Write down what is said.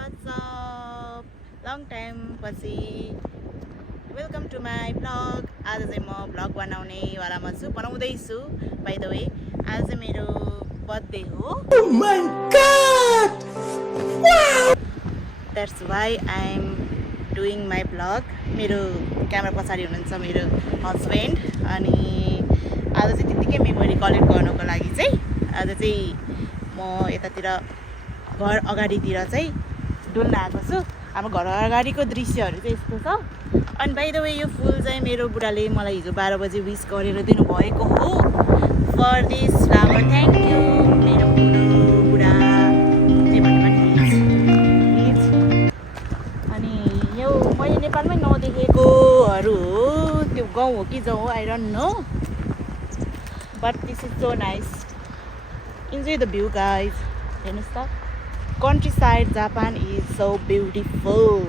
What's up? Long time पछि welcome to my blog. आज चाहिँ म ब्लग बनाउनेवालामा छु, बनाउँदैछु। बाई द वे आज चाहिँ मेरो बर्थडे हो। Oh my god! That's why I am doing my blog. मेरो क्यामेरा पछाडि हुनुहुन्छ मेरो हस्बेन्ड। अनि आज चाहिँ त्यत्तिकै मेमोरी कलेक्ट गर्नुको लागि चाहिँ आज चाहिँ म यतातिर घर अगाडितिर चाहिँ डुल्न आएको छु। हाम्रो घर अगाडिको दृश्यहरू चाहिँ यस्तो छ। अनि बाइ द वे यो फुल चाहिँ मेरो बुढाले मलाई हिजो 12 बजे विस गरेर दिनुभएको हो। For this flower thank you मेरो बुढा जे भन्नु प्लिज। अनि यो मैले नेपालमै नदेखेकोहरू हो, त्यो गाउँ हो कि जाउँ हो I don't know, but this is so nice. Enjoy the view guys. हेर्नुहोस् त, countryside Japan is so beautiful.